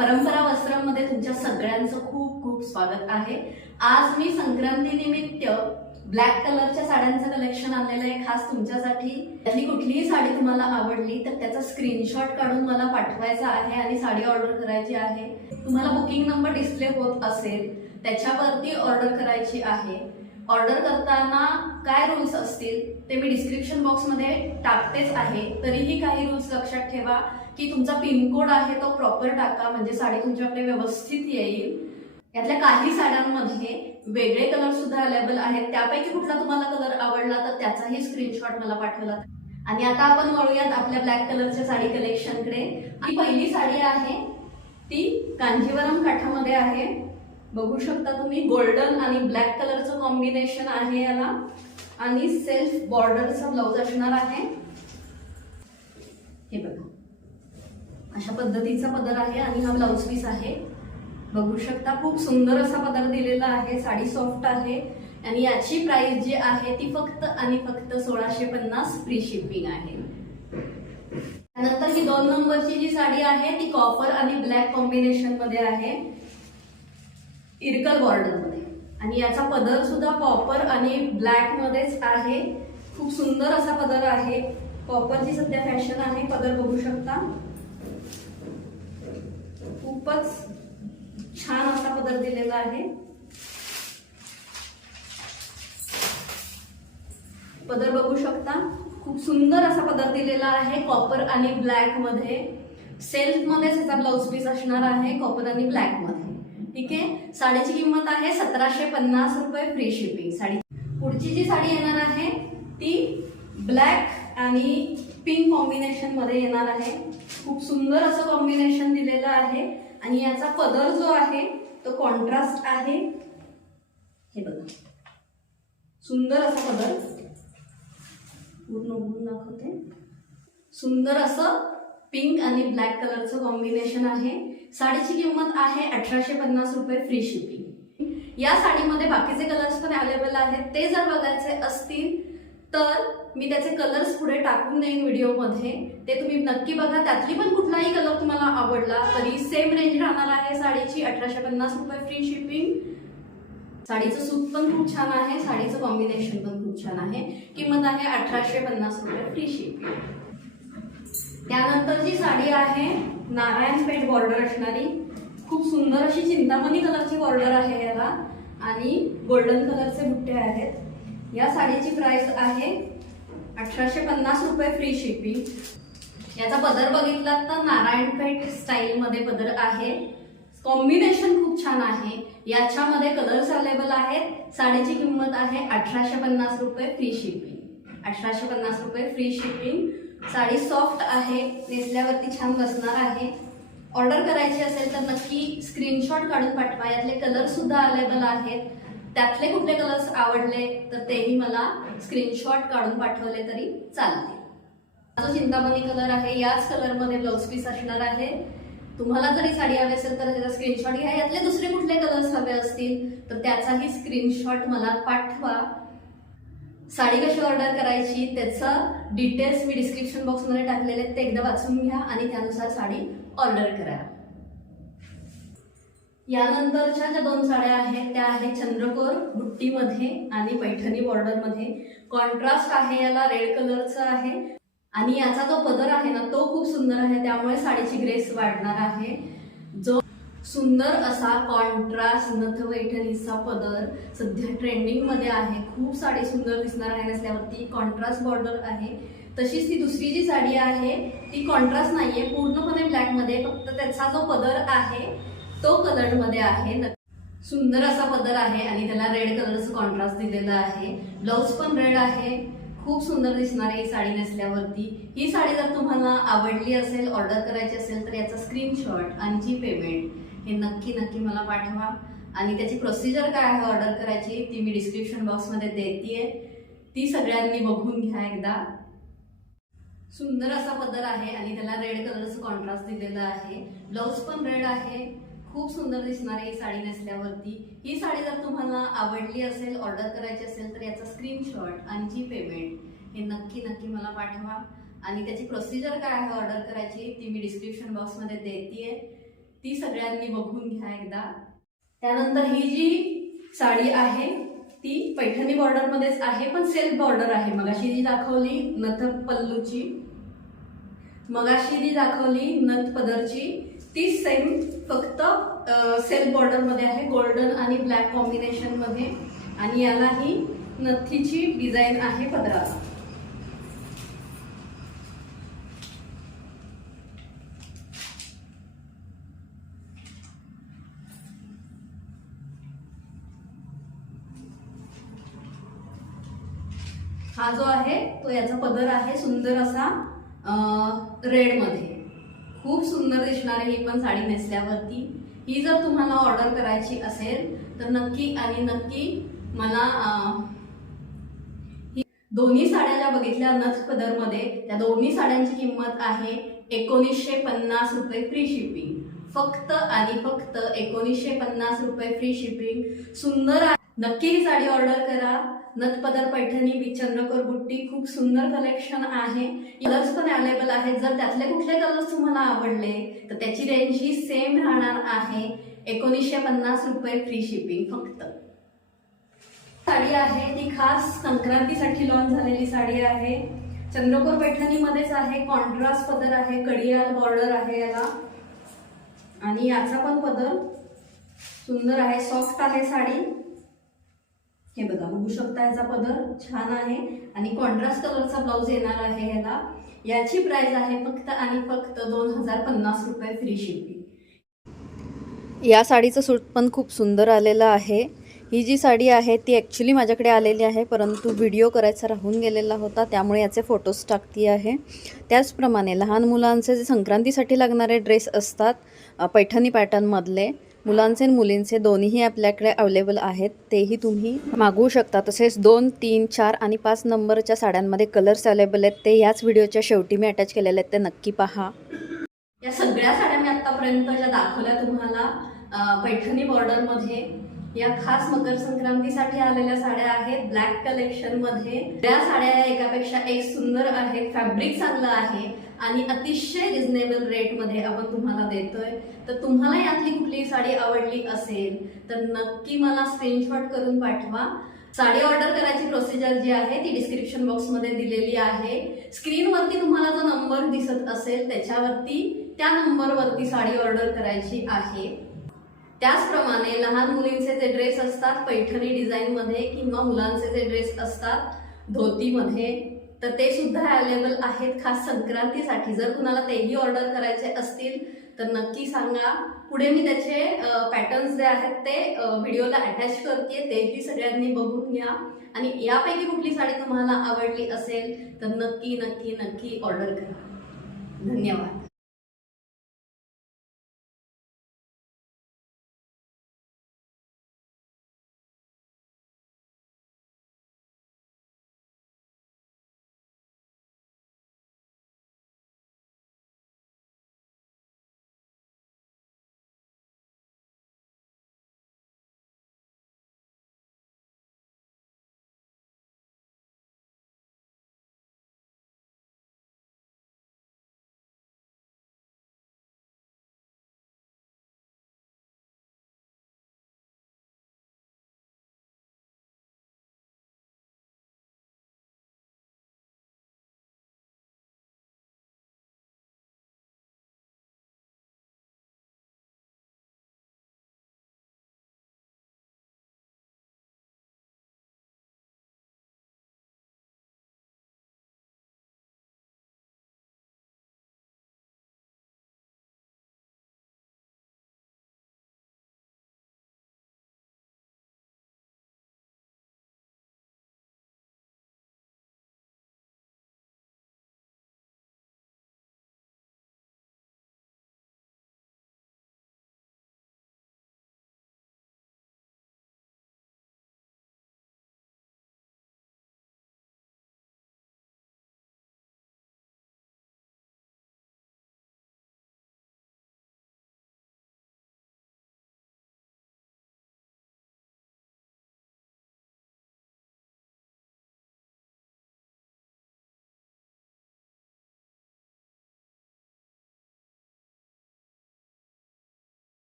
परंपरा वस्त्रांमध्ये तुमच्या सगळ्यांचं खूप खूप स्वागत आहे. आज मी संक्रांती निमित्त ब्लॅक कलरच्या साड्यांचं कलेक्शन आणलेलं आहे. खास तुमच्यासाठी. त्यातली कुठलीही साडी तुम्हाला आवडली तर त्याचा स्क्रीनशॉट काढून मला पाठवायचा आहे आणि साडी ऑर्डर करायची आहे. तुम्हाला बुकिंग नंबर डिस्प्ले होत असेल त्याच्यावरती ऑर्डर करायची आहे. ऑर्डर करताना काय रूल्स असतील ते मी डिस्क्रिप्शन बॉक्समध्ये टाकतेच आहे. तरीही काही रूल्स लक्षात ठेवा की तुमचा पिनकोड आहे तो प्रॉपर टाका म्हणजे साडी तुमच्याकडे व्यवस्थित येईल. यातल्या काही साड्यांमध्ये वेगळे कलर सुद्धा अवेलेबल आहेत. त्यापैकी कुठला तुम्हाला कलर आवडला तर त्याचाही स्क्रीनशॉट मला पाठवला. आणि आता आपण वळूयात आपल्या ब्लॅक कलरच्या साडी कलेक्शनकडे ही पहिली साडी आहे. ती कांजीवरम काठामध्ये आहे. बघू शकता तुम्ही गोल्डन आणि ब्लॅक कलरचं कॉम्बिनेशन आहे याला. आणि सेल्फ बॉर्डरचा ब्लाऊज असणार आहे. हे बघा. अशा पद्धतीचा पदर आहे आणि हा ब्लाउज पीस आहे. बघू शकता खूप सुंदर असा पदर दिलेला आहे. साडी सॉफ्ट आहे. आणि याची प्राइस जी आहे ती फक्त आणि फक्त सोळाशे पन्नास फ्री शिपिंग आहे. त्यानंतर ही दोन नंबरची जी साडी आहे ती कॉपर आणि ब्लॅक कॉम्बिनेशनमध्ये आहे. इरकल बॉर्डरमध्ये. आणि याचा पदर सुद्धा कॉपर आणि ब्लॅकमध्येच आहे. खूप सुंदर असा पदर आहे. कॉपरची सध्या फॅशन आहे पदर बघू शकता. खूपच छान असा पदर दिलेला आहे. पदर बघू शकता. खूप सुंदर असा पदर दिलेला आहे कॉपर आणि ब्लॅकमध्ये. सेल्फमध्येच याचा ब्लाऊज पीस असणार आहे कॉपर आणि ब्लॅकमध्ये. ठीक आहे? साडीची किंमत आहे सतराशे पन्नास रुपये फ्री शिपिंग साडी. पुढची जी साडी येणार आहे ती ब्लॅक आणि पिंक कॉम्बिनेशनमध्ये येणार आहे. खूप सुंदर असं कॉम्बिनेशन दिलेलं आहे. आणि याचा पदर जो आहे तो कॉन्ट्रास्ट आहे. हे बघा. सुंदर असा पदर पूर्ण उघडून दाखवते. सुंदर असं पिंक आणि ब्लॅक कलरचं कॉम्बिनेशन आहे. साडीची किंमत आहे अठराशे पन्नास रुपये फ्री शिपिंग या साडीमध्ये बाकीचे कलर्स पण अवेलेबल आहेत. ते जर बघायचे असतील तर मी त्याचे कलर्स पुढे टाकून देईन व्हिडिओमध्ये. ते तुम्ही नक्की बघा. त्यातली पण कुठलाही कलर तुम्हाला आवडला तरी सेम रेंज राहणार आहे साडीची अठराशे पन्नास रुपये फ्री शिपिंग साडीचं सूत पण खूप छान आहे. साडीचं कॉम्बिनेशन पण खूप छान आहे. किंमत आहे अठराशे पन्नास रुपये फ्री शिपिंग त्यानंतरची साडी आहे नारायण पेठ बॉर्डर असणारी खूप सुंदर अशी चिंतामणी कलरची बॉर्डर आहे याला आणि गोल्डन कलरचे बुट्टे आहेत. या साडीची प्राइस आहे अठराशे पन्नास रुपये फ्री शिपिंग याचा पदर बघितला तर नारायण पेठ स्टाईलमध्ये पदर आहे. कॉम्बिनेशन खूप छान आहे. याच्यामध्ये कलर्स अवेलेबल आहेत. साडीची किंमत आहे अठराशे पन्नास रुपये फ्री शिपिंग अठराशे पन्नास रुपये फ्री शिपिंग साडी सॉफ्ट आहे नेसल्यावरती छान बसणार आहे. ऑर्डर करायची असेल तर नक्की स्क्रीनशॉट काढून पाठवा. यातले कलर सुद्धा अवेलेबल आहेत. त्यातले कुठले कलर्स आवडले तर तेही मला स्क्रीनशॉट काढून पाठवले तरी चालते. जो चिंतामणी कलर आहे याच कलरमध्ये ब्लाउज पीस असणार आहे. तुम्हाला जरी साडी हवी असेल तर त्याचा स्क्रीनशॉट घ्या. यातले दुसरे कुठले कलर्स हवे असतील तर त्याचाही स्क्रीनशॉट मला पाठवा. साडी कशी ऑर्डर करायची त्याचं डिटेल्स मी डिस्क्रिप्शन बॉक्समध्ये टाकलेले आहेत ते एकदा वाचून घ्या आणि त्यानुसार साडी ऑर्डर करा. यानंतरच्या ज्या दोन साड्या आहेत त्या आहेत चंद्रकोर बुट्टीमध्ये आणि पैठणी बॉर्डरमध्ये कॉन्ट्रास्ट आहे याला रेड कलरचा आहे. आणि याचा जो पदर आहे ना तो खूप सुंदर आहे त्यामुळे साडीची ग्रेस वाढणार आहे. सुंदर असा कॉन्ट्रास्ट नथ पैठणीचा पदर सध्या ट्रेंडिंगमध्ये आहे. खूप साडी सुंदर दिसणार आहे नसल्यावरती. कॉन्ट्रास्ट बॉर्डर आहे. तशीच ती दुसरी जी साडी आहे ती कॉन्ट्रास्ट नाहीये. पूर्णपणे ब्लॅकमध्ये फक्त त्याचा जो पदर आहे तो कलरमध्ये आहे. सुंदर असा पदर आहे आणि त्याला रेड कलरचं कॉन्ट्रास्ट दिलेला आहे. ब्लाऊज पण रेड आहे. खूप सुंदर दिसणार आहे ही साडी नेसल्यावरती. ही साडी जर तुम्हाला आवडली असेल ऑर्डर करायची असेल तर याचा स्क्रीनशॉट आणि जी पेमेंट हे नक्की नक्की मला पाठवा. आणि त्याची प्रोसिजर काय आहे ऑर्डर करायची ती मी डिस्क्रिप्शन बॉक्समध्ये देते ती सगळ्यांनी बघून घ्या एकदा. सुंदर असा पदर आहे आणि त्याला रेड कलरचं कॉन्ट्रास्ट दिलेला आहे. ब्लाऊज पण रेड आहे. खूप सुंदर दिसणार आहे ही साडी नेसल्यावरती. ही साडी जर तुम्हाला आवडली असेल ऑर्डर करायची असेल तर याचा स्क्रीनशॉट आणि जी पेमेंट हे नक्की नक्की मला पाठवा. आणि त्याची प्रोसिजर काय आहे ऑर्डर करायची ती मी डिस्क्रिप्शन बॉक्समध्ये देते ती सगळ्यांनी बघून घ्या एकदा. त्यानंतर ही जी साडी आहे ती पैठणी बॉर्डरमध्येच आहे पण सेल्फ बॉर्डर आहे. मगाशी जी दाखवली नथ पल्लूची मगाशी जी दाखवली नथ पदरची ती सेम फक्त सेल्फ बॉर्डरमध्ये आहे गोल्डन आणि ब्लॅक कॉम्बिनेशनमध्ये आणि याला ही नथीची डिझाईन आहे पदराला हा जो आहे तो याचा पदर आहे सुंदर असा रेडमध्ये खूप सुंदर दिसणार ही पण साडी नेसल्यावरती. ही जर तुम्हाला ऑर्डर करायची असेल तर नक्की आणि नक्की मला ही दोन्ही साड्या ज्या बघितल्या नथ पदरमध्ये त्या दोन्ही साड्यांची किंमत आहे एकोणीसशे पन्नास रुपये फ्री शिपिंग फक्त आणि फक्त एकोणीसशे पन्नास रुपये फ्री शिपिंग सुंदर नक्की ही साडी ऑर्डर करा. नथपदर पैठणी विथ चंद्रकोर बुट्टी खूप सुंदर कलेक्शन आहे. कलर्स पण अवेलेबल आहेत. जर त्यातले कुठले कलर्स तुम्हाला आवडले तर त्याची रेंज ही सेम राहणार आहे. एकोणीसशे पन्नास रुपये फ्री शिपिंग फक्त. साडी आहे. ती खास संक्रांतीसाठी लॉन्च झालेली साडी आहे. चंद्रकोर पैठणीमध्येच आहे. कॉन्ट्रास्ट पदर आहे. कडियाल बॉर्डर आहे याला. आणि याचा पण पदर सुंदर आहे. सॉफ्ट आहे साडी. हे बघा बघू शकता याचा पदर छान आहे. आणि कॉन्ट्रास्ट कलरचा ब्लाऊज येणार आहे ह्याला. याची प्राइस आहे फक्त आणि फक्त दोन हजार पन्नास रुपये फ्री शिपिंग या साडीचं सूट पण खूप सुंदर आलेलं आहे. ही जी साडी आहे ती ॲक्च्युली माझ्याकडे आलेली आहे परंतु व्हिडिओ करायचा राहून गेलेला होता त्यामुळे याचे फोटोज टाकती आहे. त्याचप्रमाणे लहान मुलांचे जे संक्रांतीसाठी लागणारे ड्रेस असतात पैठणी पॅटर्नमधले मुलांचे आणि मुलींचे दोन्हीही आपल्याकडे अवेलेबल आहेत. तेही तुम्ही मागवू शकता. तसेच दोन तीन चार आणि पाच नंबरच्या साड्यांमध्ये कलर्स अवेलेबल आहेत. ते याच व्हिडिओच्या शेवटी मी अटॅच केलेले आहेत. ते नक्की पहा. या सगळ्या साड्या मी आतापर्यंत ज्या दाखवल्या तुम्हाला पैठणी बॉर्डरमध्ये या खास मकर संक्रांतीसाठी आलेल्या साड्या आहेत ब्लॅक कलेक्शनमध्ये. त्या साड्या एकापेक्षा एक सुंदर आहेत फॅब्रिक चांगलं आहे आणि अतिशय रिझनेबल रेटमध्ये आपण तुम्हाला देतोय. तर तुम्हाला यातली कुठलीही साडी आवडली असेल तर नक्की मला स्क्रीनशॉट करून पाठवा. साडी ऑर्डर करायची प्रोसिजर जी आहे ती डिस्क्रिप्शन बॉक्समध्ये दिलेली आहे. स्क्रीनवरती तुम्हाला जो नंबर दिसत असेल त्याच्यावरती त्या नंबरवरती साडी ऑर्डर करायची आहे. त्याचप्रमाणे लहान मुलींचे जे ड्रेस असतात पैठणी डिझाईनमध्ये किंवा मुलांचे जे ड्रेस असतात धोतीमध्ये तर ते सुद्धा अवेलेबल आहेत खास संक्रांतीसाठी. जर कुणाला तेही ऑर्डर करायचे असतील तर नक्की सांगा. पुढे मी त्याचे पॅटर्न्स जे आहेत ते व्हिडिओला अटॅच करते. तेही सगळ्यांनी बघून घ्या. आणि यापैकी कुठली साडी तुम्हाला आवडली असेल तर नक्की नक्की नक्की ऑर्डर करा. धन्यवाद.